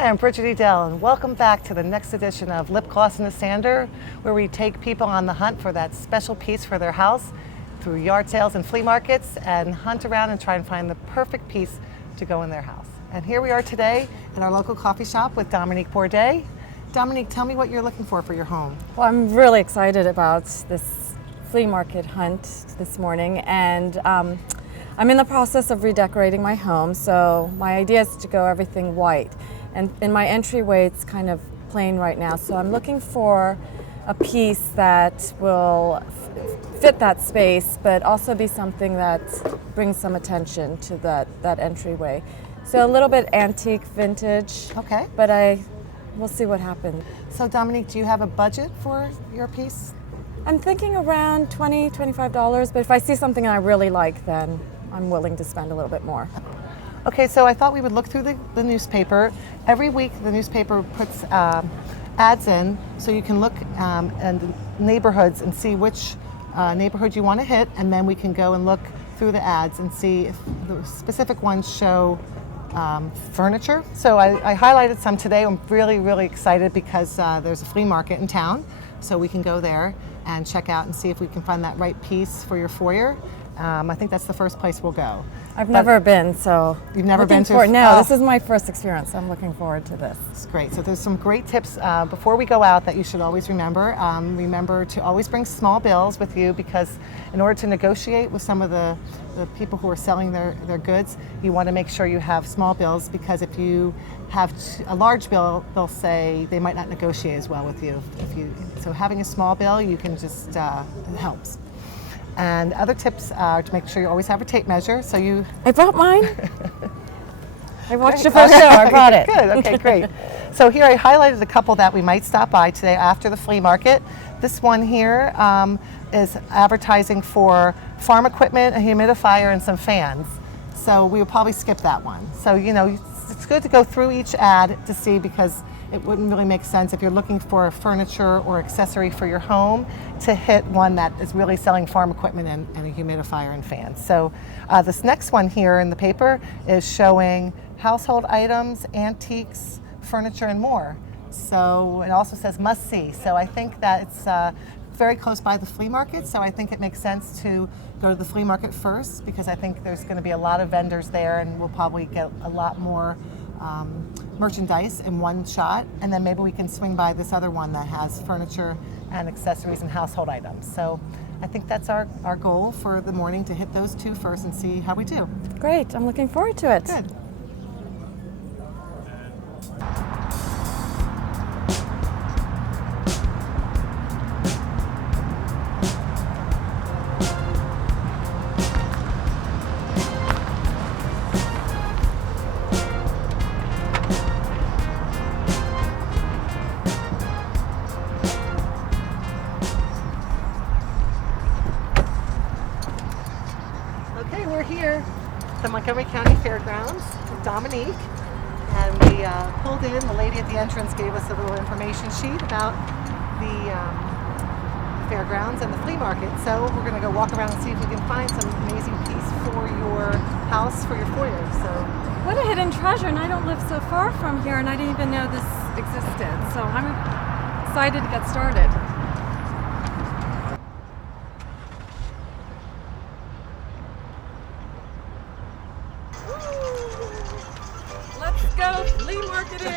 Hi, I'm Bridget Edell, and welcome back to the next edition of Lip Gloss and the Sander, where we take people on the hunt for that special piece for their house through yard sales and flea markets and hunt around and try and find the perfect piece to go in their house. And here we are today in our local coffee shop with Dominique Bourdet. Dominique, tell me what you're looking for your home. Well, I'm really excited about this flea market hunt this morning, and I'm in the process of redecorating my home, so my idea is to go everything white. And in my entryway, it's kind of plain right now, so I'm looking for a piece that will fit that space, but also be something that brings some attention to that entryway. So a little bit antique, vintage. Okay. But we'll see what happens. So Dominique, do you have a budget for your piece? I'm thinking around $20, $25, but if I see something I really like, then I'm willing to spend a little bit more. Okay, so I thought we would look through the newspaper. Every week the newspaper puts ads in, so you can look in neighborhoods and see which neighborhood you want to hit, and then we can go and look through the ads and see if the specific ones show furniture. So I highlighted some today. I'm really excited because there's a flea market in town, so we can go there and check out and see if we can find that right piece for your foyer. I think that's the first place we'll go. I've never been, so you've never been to? No, this is my first experience. I'm looking forward to this. It's great. So there's some great tips before we go out that you should always remember. Remember to always bring small bills with you, because in order to negotiate with some of the people who are selling their goods, you want to make sure you have small bills, because if you have a large bill, they'll say they might not negotiate as well with you. So having a small bill, you can just, it helps. And other tips are to make sure you always have a tape measure. So I brought mine. I watched the first show. I brought it. Good. Okay, great. So here I highlighted a couple that we might stop by today after the flea market. This one here is advertising for farm equipment, a humidifier, and some fans. So we will probably skip that one. So it's good to go through each ad to see, because it wouldn't really make sense if you're looking for furniture or accessory for your home to hit one that is really selling farm equipment and a humidifier and fans. So this next one here in the paper is showing household items, antiques, furniture, and more. So it also says must see. So I think that it's very close by the flea market, so I think it makes sense to go to the flea market first, because I think there's going to be a lot of vendors there, and we'll probably get a lot more merchandise in one shot, and then maybe we can swing by this other one that has furniture and accessories and household items. So I think that's our goal for the morning, to hit those two first and see how we do. Great, I'm looking forward to it. Good. Okay, we're here at the Montgomery County Fairgrounds with Dominique, and we pulled in. The lady at the entrance gave us a little information sheet about the fairgrounds and the flea market. So we're going to go walk around and see if we can find some amazing piece for your house, for your foyer. So what a hidden treasure, and I don't live so far from here, and I didn't even know this existed. So I'm excited to get started. Let's go flea marketing!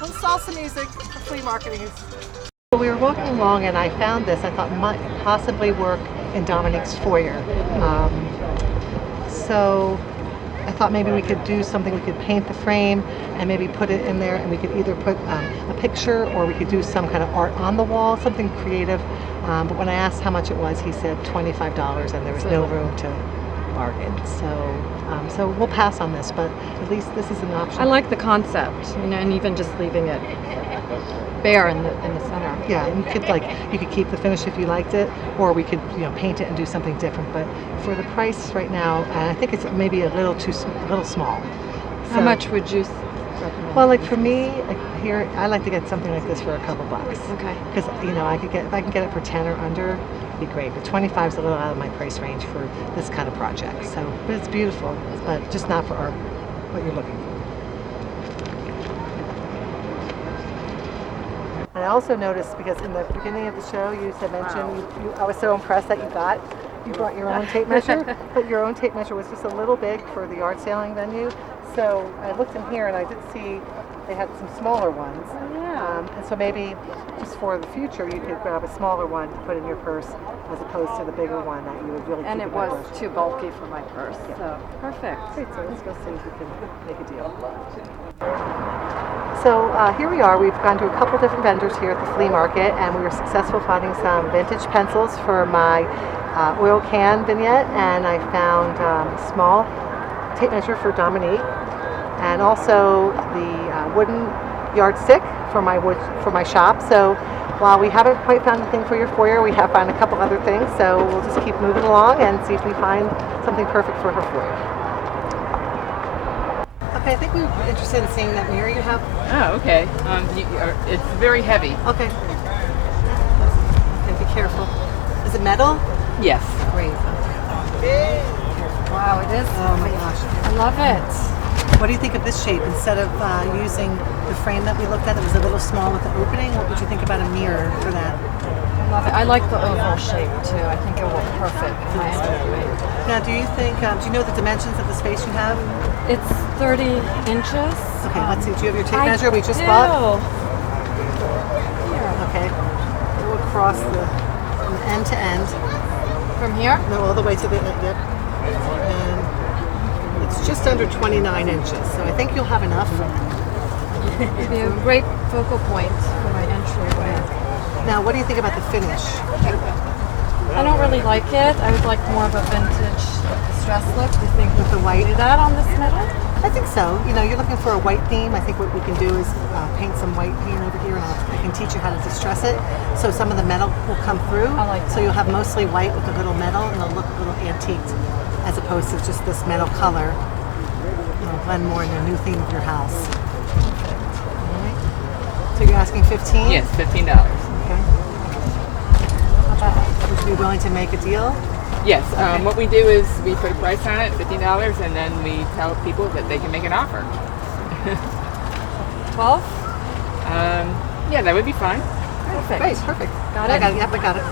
little salsa music for flea marketing. We were walking along and I found this I thought might possibly work in Dominique's foyer. So I thought maybe we could do something. We could paint the frame and maybe put it in there, and we could either put a picture, or we could do some kind of art on the wall, something creative. But when I asked how much it was, he said $25, and there was no room to bargain. So we'll pass on this, but at least this is an option. I like the concept, and even just leaving it bare in the center. Yeah, and you could keep the finish if you liked it, or we could paint it and do something different. But for the price right now, I think it's maybe a little small. How much would you recommend? Well, like for me, here I like to get something like this for a couple bucks. Okay. Because if I can get it for 10 or under, it'd be great. But 25 is a little out of my price range for this kind of project. So, but it's beautiful, but just not for what you're looking for. I also noticed, because in the beginning of the show you had mentioned, I was so impressed that you brought your own tape measure, but your own tape measure was just a little big for the yard sailing venue. So I looked in here and I did see they had some smaller ones. And so maybe just for the future you could grab a smaller one to put in your purse as opposed to the bigger one that you would really And keep it in your was purse. too bulky for my purse, so perfect. Great, so let's go see if we can make a deal. So here we are. We've gone to a couple different vendors here at the flea market, and we were successful finding some vintage pencils for my oil can vignette, and I found small tape measure for Dominique, and also the wooden yardstick for my shop. So while we haven't quite found anything for your foyer, we have found a couple other things. So we'll just keep moving along and see if we find something perfect for her foyer. Okay, I think we were interested in seeing that mirror you have. Oh, okay. It's very heavy. Okay. Okay, be careful. Is it metal? Yes. Great. Wow, it is. Oh my gosh. I love it. What do you think of this shape? Instead of using the frame that we looked at, it was a little small with the opening. What would you think about a mirror for that? I love it. I like the oval shape too. I think it will work perfect for my entryway. Now, do you think, do you know the dimensions of the space you have? It's 30 inches. Okay, let's see. Do you have your tape I measure we just do. bought? Here. Okay. We'll cross from end to end. From here? No, all the way to the end. Yep. And it's just under 29 inches, so I think you'll have enough. It'd be a great focal point for my entryway. Now, what do you think about the finish? I don't really like it. I would like more of a vintage distress look. Do you think With the white? do that on this metal? I think so. You know, you're looking for a white theme. I think what we can do is paint some white paint over here, and I can teach you how to distress it. So some of the metal will come through. I like So that. you'll have mostly white with a little metal, and it'll look a little antiqued, as opposed to just this metal color. It'll blend more in the new theme of your house. All right. So you're asking 15? Yes, $15. Okay. How about Would you be willing to make a deal? Yes. What we do is we put a price on it, $15, and then we tell people that they can make an offer. 12? Yeah, that would be fine. Perfect. Great, perfect. Got I it? got it. Yep, I got it.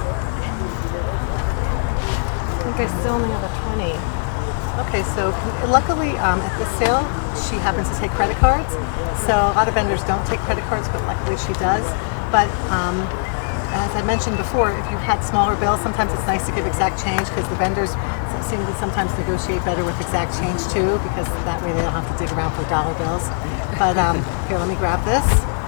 I think I still only have a 20. Okay, so luckily at this sale, she happens to take credit cards. So a lot of vendors don't take credit cards, but luckily she does. But as I mentioned before, if you had smaller bills, sometimes it's nice to give exact change, because the vendors seem to sometimes negotiate better with exact change too, because that way they don't have to dig around for dollar bills. But here, let me grab this.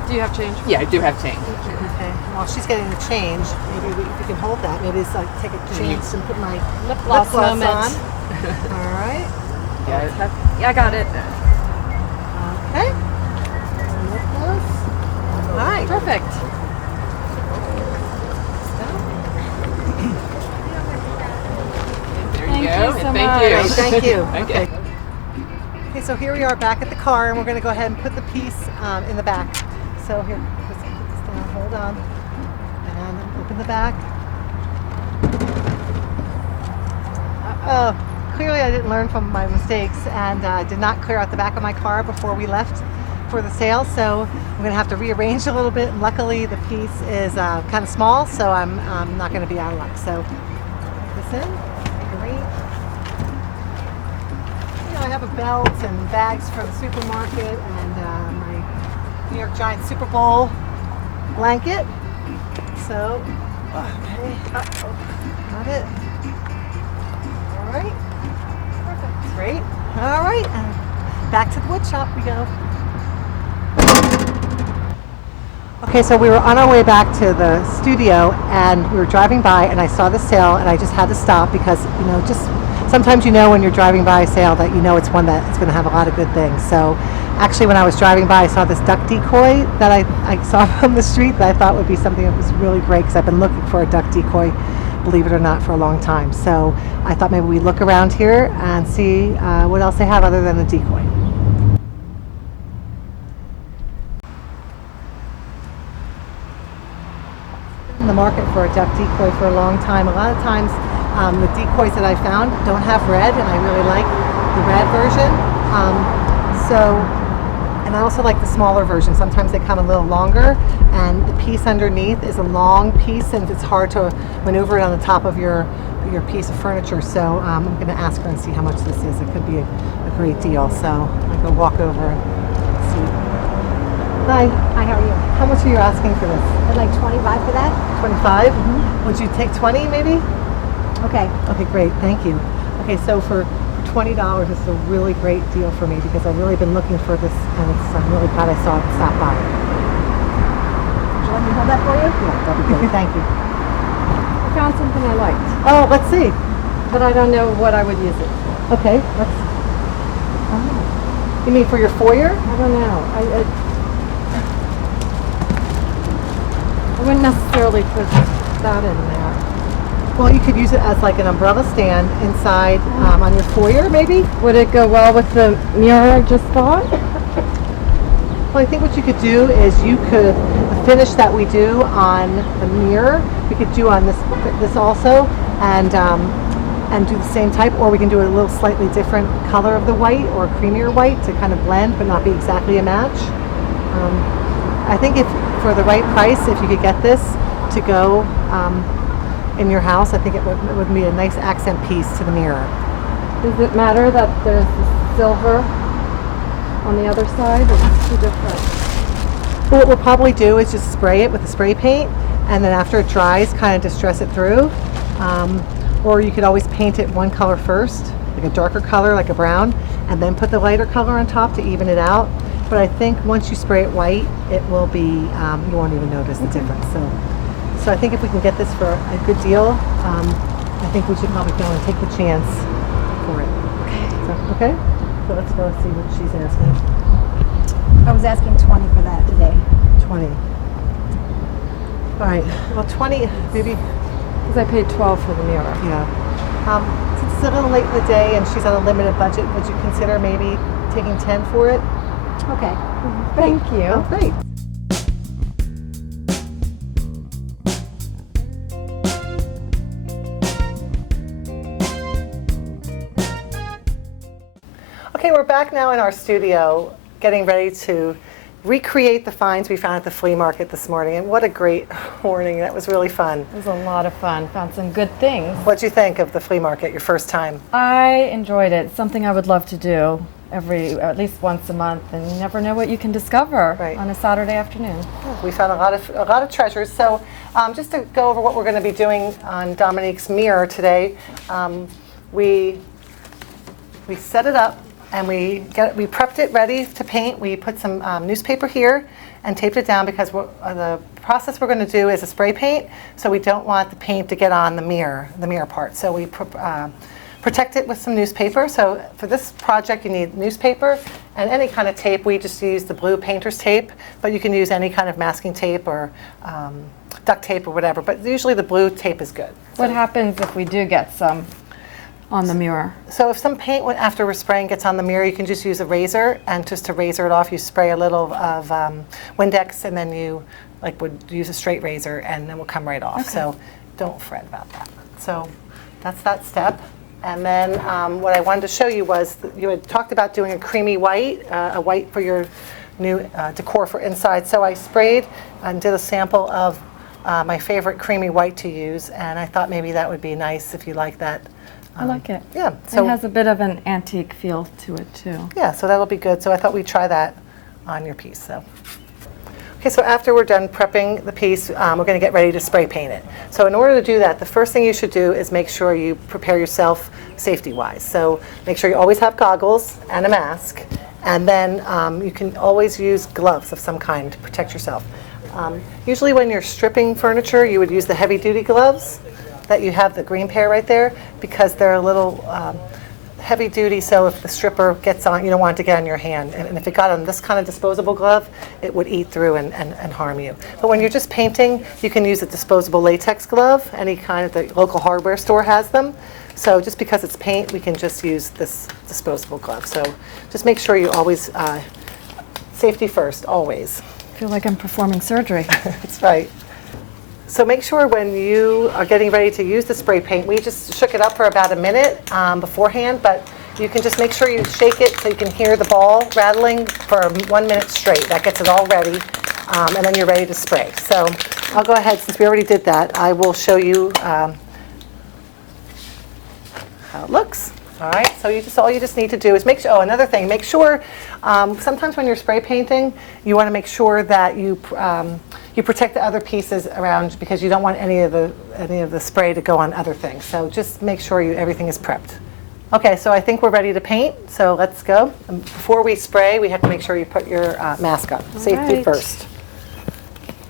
Do you have change? Yeah, I do have change. Okay, while she's getting the change, maybe if you can hold that, maybe it's take a chance and put my Lip gloss on. moment. All right. Yeah. Yeah, I got it. Okay. Lip gloss. All right. Perfect. There Thank you go. you so and thank you. much. Thank you. Okay. Okay, so here we are back at the car, and we're going to go ahead and put the piece in the back. So here, let's put this down. Hold on. And open the back. Oh, clearly I didn't learn from my mistakes, and did not clear out the back of my car before we left for the sale. So I'm going to have to rearrange a little bit. And luckily, the piece is kind of small, so I'm not going to be out of luck. So put this in. Great. I have a belt and bags from the supermarket, and my New York Giants Super Bowl blanket. So, okay, got it. All right, perfect, great. All right, and back to the wood shop we go. Okay, so we were on our way back to the studio, and we were driving by, and I saw the sale, and I just had to stop because, you know, just sometimes you know when you're driving by a sale that you know it's one that is going to have a lot of good things. So actually when I was driving by, I saw this duck decoy that I saw from the street that I thought would be something that was really great, because I've been looking for a duck decoy, believe it or not, for a long time. So I thought maybe we'd look around here and see what else they have other than the decoy. In the market for a duck decoy for a long time. A lot of times the decoys that I found don't have red, and I really like the red version. And And I also like the smaller version. Sometimes they come a little longer, and the piece underneath is a long piece, and it's hard to maneuver it on the top of your piece of furniture. So I'm going to ask her and see how much this is. It could be a great deal. So I'm going to go walk over and see. Hi. Hi, how are you? How much are you asking for this? I'd like 25 for that. 25? Would you take 20 maybe? Okay. Okay, great. Thank you. Okay, so for $20, this is a really great deal for me because I've really been looking for this, and I'm really glad I saw it stop by. Would you like me to hold that for you? Yeah, that'd be great. Thank you. I found something I liked, Oh, let's see. but I don't know what I would use it for. Okay, let's. Oh. You mean for your foyer? I don't know. I wouldn't necessarily put that in there. Well, you could use it as like an umbrella stand inside on your foyer, maybe. Would it go well with the mirror I just bought? Well, I think what you could do is you could, the finish that we do on the mirror, we could do on this also, and do the same type, or we can do a little slightly different color of the white or a creamier white to kind of blend but not be exactly a match. I think if for the right price, if you could get this to go in your house, I think it would be a nice accent piece to the mirror. Does it matter that there's the silver on the other side, or it's too different? Well, what we'll probably do is just spray it with a spray paint, and then after it dries, kind of distress it through. Or you could always paint it one color first, like a darker color, like a brown, and then put the lighter color on top to even it out. But I think once you spray it white, it will be, you won't even notice the difference. So I think if we can get this for a good deal, I think we should probably go and take the chance for it. Okay? So let's go see what she's asking. I was asking 20 for that today. 20. All right. Well, 20, maybe. Because I paid 12 for the mirror. Yeah. Since it's a little late in the day and she's on a limited budget, would you consider maybe taking 10 for it? Okay. Thank you. Oh, great. Okay, we're back now in our studio, getting ready to recreate the finds we found at the flea market this morning. And what a great morning. That was really fun. It was a lot of fun. Found some good things. What'd you think of the flea market, your first time? I enjoyed it. Something I would love to do at least once a month, and you never know what you can discover on a Saturday afternoon. We found a lot of treasures. So just to go over what we're going to be doing on Dominique's mirror today, we set it up and we prepped it ready to paint. We put some newspaper here and taped it down because the process we're going to do is a spray paint, so we don't want the paint to get on the mirror part. So we protect it with some newspaper. So for this project, you need newspaper and any kind of tape. We just use the blue painter's tape, but you can use any kind of masking tape or duct tape or whatever. But usually the blue tape is good. What happens if we do get some on the mirror? So if some paint after we're spraying gets on the mirror, you can just use a razor, and just to razor it off, you spray a little of Windex, and then you would use a straight razor, and then it will come right off. Okay. So don't fret about that. So that's that step. And then what I wanted to show you was you had talked about doing a creamy white, a white for your new decor for inside. So I sprayed and did a sample of my favorite creamy white to use, and I thought maybe that would be nice if you like that. I like it. Yeah. So it has a bit of an antique feel to it too. Yeah, so that'll be good. So I thought we'd try that on your piece. So. Okay, so after we're done prepping the piece, we're going to get ready to spray paint it. So in order to do that, the first thing you should do is make sure you prepare yourself safety-wise. So make sure you always have goggles and a mask, and then you can always use gloves of some kind to protect yourself. Usually when you're stripping furniture, you would use the heavy-duty gloves that you have, the green pair right there, because they're a little heavy duty, so if the stripper gets on, you don't want it to get on your hand. And if it got on this kind of disposable glove, it would eat through and harm you. But when you're just painting, you can use a disposable latex glove. Any kind of, the local hardware store has them. So just because it's paint, we can just use this disposable glove. So just make sure you always, safety first, always. I feel like I'm performing surgery. That's right. So make sure when you are getting ready to use the spray paint, we just shook it up for about a minute beforehand, but you can just make sure you shake it so you can hear the ball rattling for 1 minute straight. That gets it all ready, and then you're ready to spray. So I'll go ahead, since we already did that, I will show you how it looks. All right, so all you just need to do is make sure, another thing, make sure, sometimes when you're spray painting, you want to make sure that you protect the other pieces around, because you don't want any of the spray to go on other things. So just make sure everything is prepped. Okay, so I think we're ready to paint, so let's go. Before we spray, we have to make sure you put your mask on. Safety right. first.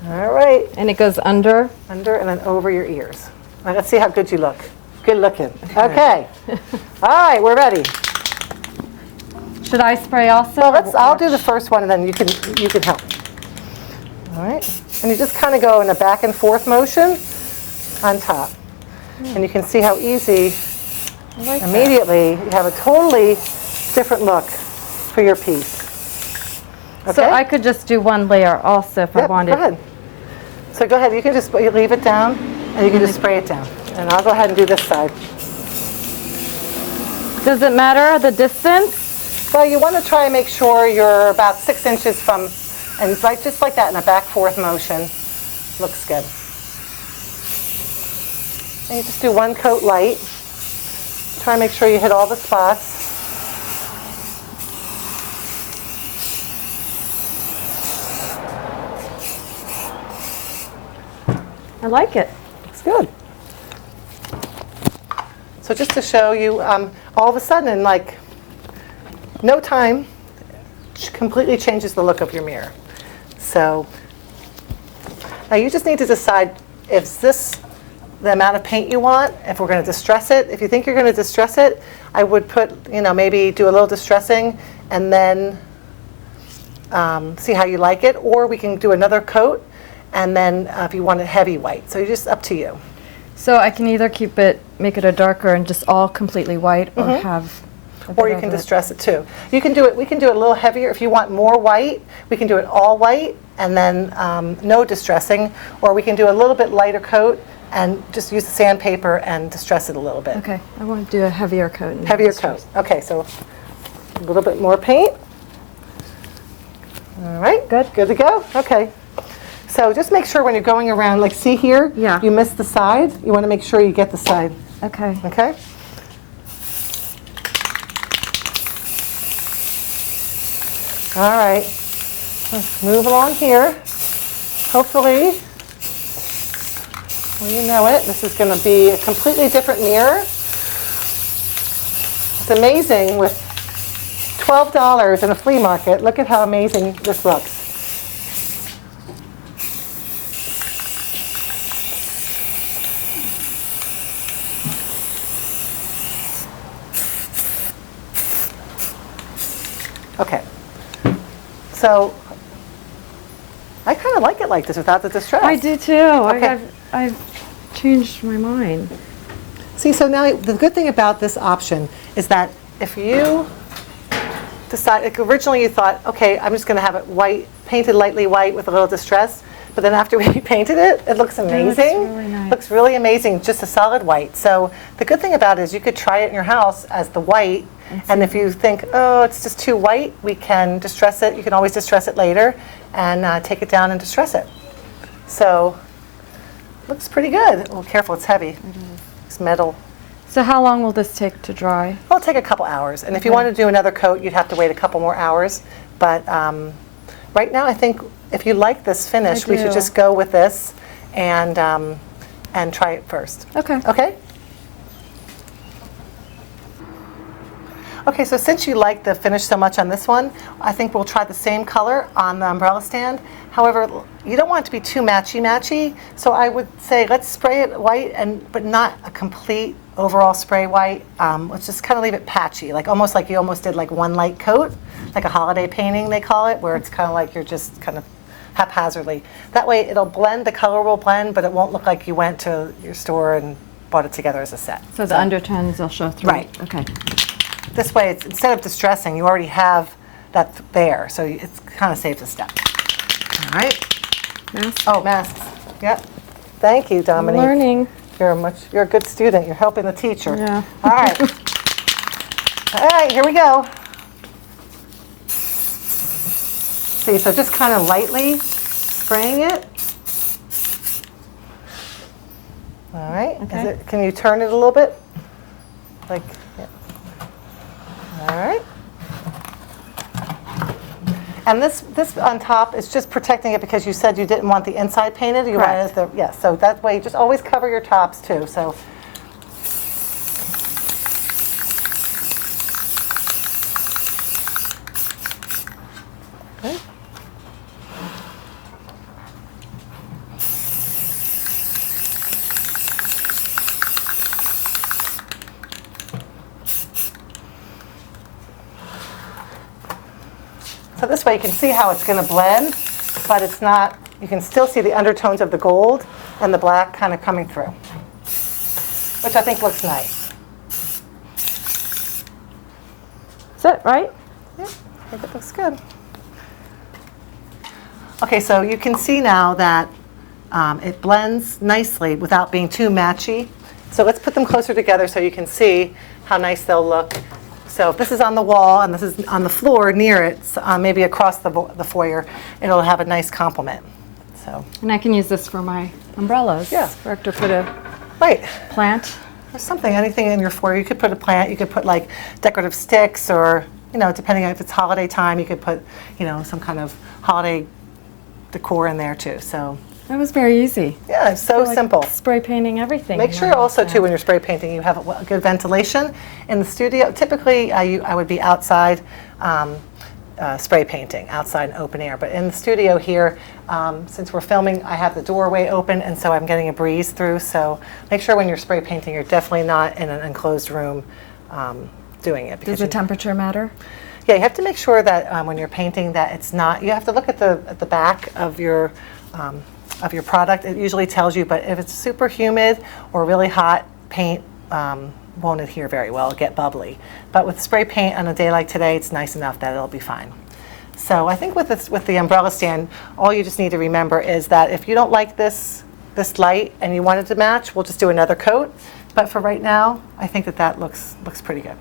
All right. And it goes under? Under and then over your ears. All right, let's see how good you look. Good looking. Okay. All right, we're ready. Should I spray also? Well, I'll do the first one, and then you can help. All right. And you just kind of go in a back and forth motion on top. And you can see how easy, immediately, you have a totally different look for your piece. Okay? So I could just do one layer also if I wanted. Go ahead. So go ahead. You can just leave it down, and you can just spray it down. And I'll go ahead and do this side. Does it matter the distance? Well, you want to try and make sure you're about 6 inches from, and right just like that in a back forth motion. Looks good. And you just do one coat light. Try and make sure you hit all the spots. I like it. Looks good. So just to show you, all of a sudden in like no time, completely changes the look of your mirror. So now you just need to decide if this the amount of paint you want, if we're going to distress it. If you think you're going to distress it, I would put, maybe do a little distressing and then see how you like it. Or we can do another coat and then if you want it heavy white. So it's just up to you. So I can either make it a darker and just all completely white, or have a Or bit you of can it. distress it too. We can do it a little heavier. If you want more white, we can do it all white and then no distressing. Or we can do a little bit lighter coat and just use the sandpaper and distress it a little bit. Okay, I want to do a heavier coat. and Heavier distress. coat. Okay, so a little bit more paint. All right, Good. Good to go? Okay. So just make sure when you're going around, like see here, Yeah. you missed the side. You want to make sure you get the side. Okay. Okay? All right. Let's move along here. Hopefully, well, you know it, this is going to be a completely different mirror. It's amazing with $12 in a flea market. Look at how amazing this looks. Okay, so I kind of like it like this without the distress. I do too. Okay. I've changed my mind. See, so now the good thing about this option is that if you decide, like originally you thought, okay, I'm just going to have it white, painted lightly white with a little distress, but then after we painted it, it looks amazing. really nice. Looks really amazing, just a solid white. So the good thing about it is you could try it in your house as the white, and if you think, oh, it's just too white, we can distress it. You can always distress it later and take it down and distress it. So looks pretty good. Oh, careful, it's heavy. It's metal. So how long will this take to dry? Well, it'll take a couple hours. And if you want to do another coat, you'd have to wait a couple more hours. But right now, I think if you like this finish, we should do. just go with this and try it first. Okay. Okay? Okay, so since you like the finish so much on this one, I think we'll try the same color on the umbrella stand. However, you don't want it to be too matchy-matchy, so I would say let's spray it white, but not a complete overall spray white. Let's just kind of leave it patchy, like almost like you almost did like one light coat, like a holiday painting they call it, where it's kind of like you're just kind of haphazardly. That way it'll blend, the color will blend, but it won't look like you went to your store and bought it together as a set. So the undertones will show through. Right. Okay. This way, it's, instead of distressing, you already have that there, so it kind of saves a step. All right. Mask. Oh, masks. Yep. Thank you, Dominique. Learning. You're a good student. You're helping the teacher. Yeah. All right. All right, here we go. See, so just kind of lightly spraying it. All right. Okay. Can you turn it a little bit? Like, yeah. All right. And this on top is just protecting it because you said you didn't want the inside painted. You Correct. wanted yeah. So that way, just always cover your tops too. So. Okay. So this way you can see how it's going to blend, but it's not, you can still see the undertones of the gold and the black kind of coming through, which I think looks nice. That's it, right? Yeah, I think it looks good. Okay, so you can see now that it blends nicely without being too matchy. So let's put them closer together so you can see how nice they'll look. So if this is on the wall and this is on the floor near it, maybe across the foyer, it'll have a nice complement. So. And I can use this for my umbrellas. Yeah. Or to put a Right. plant. Or something, anything in your foyer. You could put a plant, you could put like decorative sticks or, depending on if it's holiday time, you could put, some kind of holiday decor in there too. So, That was very easy. yeah, it's so Like simple. Spray painting everything. Make sure also too when you're spray painting you have a good ventilation. In the studio, typically I would be outside spray painting, outside in open air. But in the studio here, since we're filming, I have the doorway open and so I'm getting a breeze through. So make sure when you're spray painting you're definitely not in an enclosed room doing it. Does the temperature matter? Yeah, you have to make sure that when you're painting that it's not, you have to look at the back of your product. It usually tells you, but if it's super humid or really hot, paint won't adhere very well, it'll get bubbly. But with spray paint on a day like today, it's nice enough that it'll be fine. So I think with the umbrella stand, all you just need to remember is that if you don't like this light and you want it to match, we'll just do another coat. But for right now, I think that looks pretty good.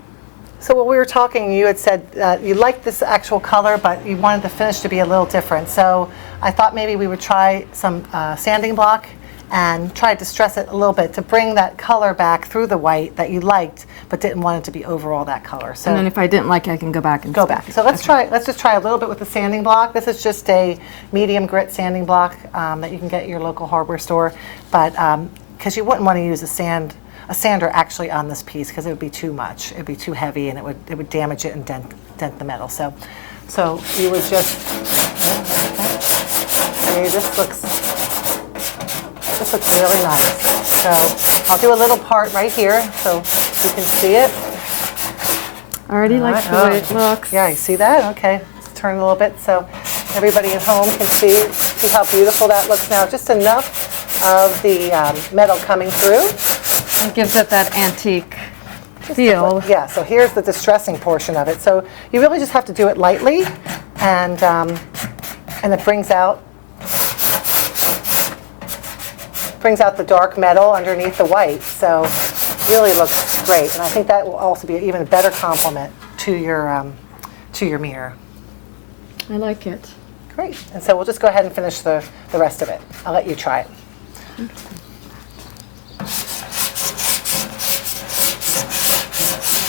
So when we were talking, you had said you liked this actual color, but you wanted the finish to be a little different. So I thought maybe we would try some sanding block and try to distress it a little bit to bring that color back through the white that you liked, but didn't want it to be overall that color. So And then if I didn't like it, I can go back and go back. So let's just try a little bit with the sanding block. This is just a medium grit sanding block that you can get at your local hardware store, but because you wouldn't want to use a sander actually on this piece because it would be too much. It would be too heavy and it would damage it and dent the metal. So you would just, see, this looks really nice. So I'll do a little part right here so you can see it. I already like the way it looks. Yeah, you see that? Okay, let's turn a little bit so everybody at home can see how beautiful that looks now. Just enough of the metal coming through. It gives it that antique feel. Yeah, so here's the distressing portion of it. So you really just have to do it lightly, and it brings out the dark metal underneath the white. So really looks great, and I think that will also be an even better complement to your mirror. I like it. Great, and so we'll just go ahead and finish the rest of it. I'll let you try it.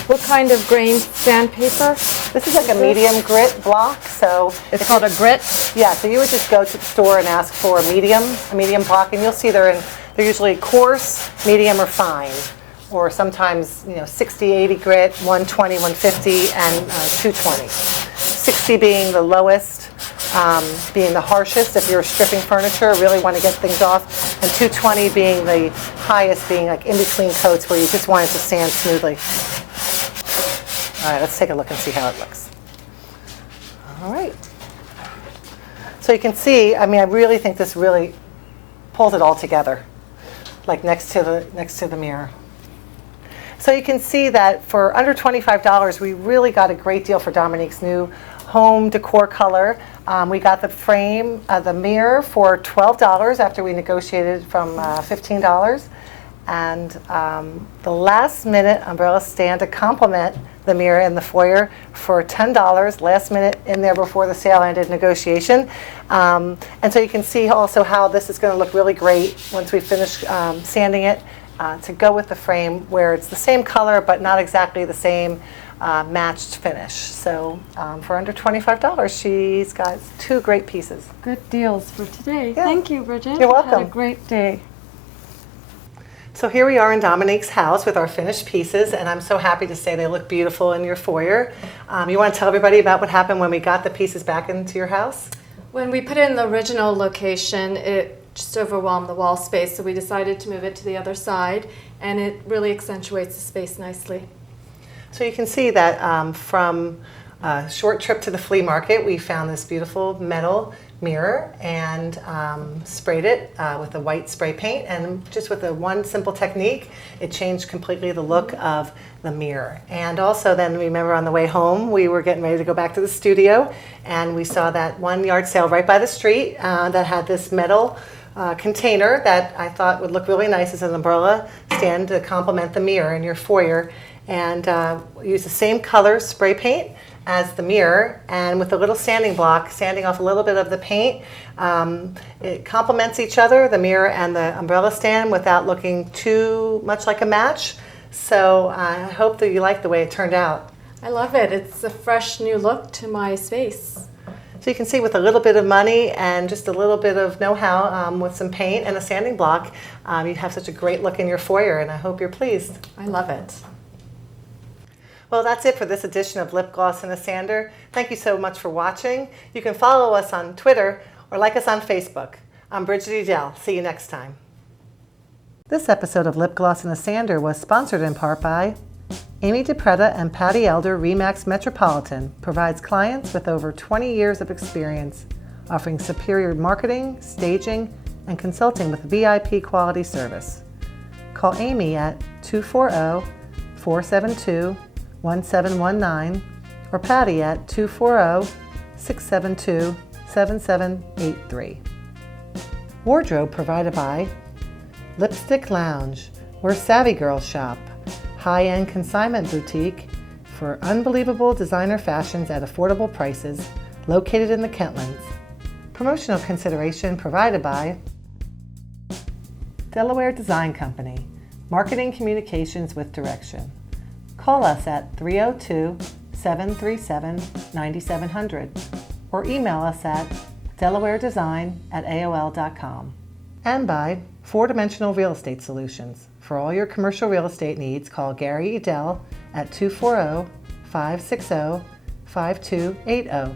What kind of grain sandpaper? This is like a medium grit block, so It's called a grit? yeah. So you would just go to the store and ask for a medium block, and you'll see they're usually coarse, medium, or fine, or sometimes 60, 80 grit, 120, 150, and 220. 60 being the lowest, being the harshest if you're stripping furniture, really want to get things off, and 220 being the highest, being like in between coats where you just want it to sand smoothly. All right, let's take a look and see how it looks. All right. So you can see, I really think this really pulls it all together, like next to the mirror. So you can see that for under $25, we really got a great deal for Dominique's new home decor color. We got the frame, the mirror for $12 after we negotiated from $15. And the last minute umbrella stand to complement the mirror in the foyer for $10, last minute in there before the sale ended negotiation. And so you can see also how this is going to look really great once we finish sanding it to go with the frame, where it's the same color but not exactly the same matched finish. So for under $25, she's got 2 great pieces. Good deals for today. Yeah. Thank you, Bridget. You're welcome. Had a great day. So here we are in Dominique's house with our finished pieces, and I'm so happy to say they look beautiful in your foyer. You want to tell everybody about what happened when we got the pieces back into your house? When we put it in the original location, it just overwhelmed the wall space, so we decided to move it to the other side, and it really accentuates the space nicely. So you can see that from a short trip to the flea market, we found this beautiful metal mirror and sprayed it with a white spray paint, and just with a one simple technique, it changed completely the look of the mirror. And also then, remember, on the way home, we were getting ready to go back to the studio, and we saw that one yard sale right by the street that had this metal container that I thought would look really nice as an umbrella stand to complement the mirror in your foyer. And use the same color spray paint as the mirror, and with a little sanding block, sanding off a little bit of the paint. It complements each other, the mirror and the umbrella stand, without looking too much like a match. So I hope that you like the way it turned out. I love it. It's a fresh new look to my space. So you can see, with a little bit of money and just a little bit of know-how with some paint and a sanding block, you have such a great look in your foyer, and I hope you're pleased. I love it. Well, that's it for this edition of Lip Gloss and a Sander. Thank you so much for watching. You can follow us on Twitter or like us on Facebook. I'm Bridget Edell. See you next time. This episode of Lip Gloss and a Sander was sponsored in part by Amy DePretta and Patty Elder. Remax Metropolitan provides clients with over 20 years of experience, offering superior marketing, staging, and consulting with VIP quality service. Call Amy at 240-472-1719 or Patty at 240-672-7783. Wardrobe provided by Lipstick Lounge, where savvy girls shop. High-end consignment boutique for unbelievable designer fashions at affordable prices, located in the Kentlands. Promotional consideration provided by Delaware Design Company, marketing communications with direction. Call us at 302-737-9700 or email us at delawaredesign@aol.com. And by 4-Dimensional Real Estate Solutions. For all your commercial real estate needs, call Gary Edell at 240-560-5280.